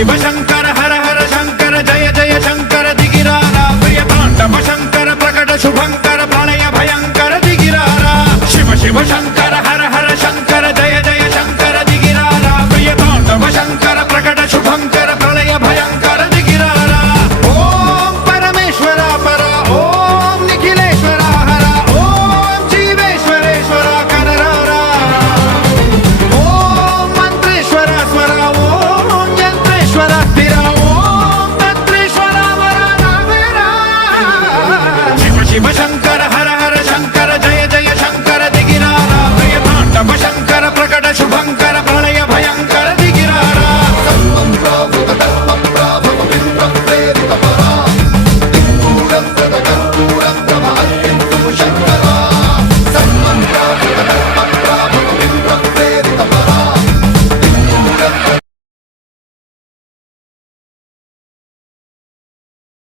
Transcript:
शिव शंकर हर हर शंकर जय जय शंकर दिगिरारा प्रिय तांडव शंकर प्रकट शुभंकर प्रलय भयंकर दिगिरारा शिव शिव शंकर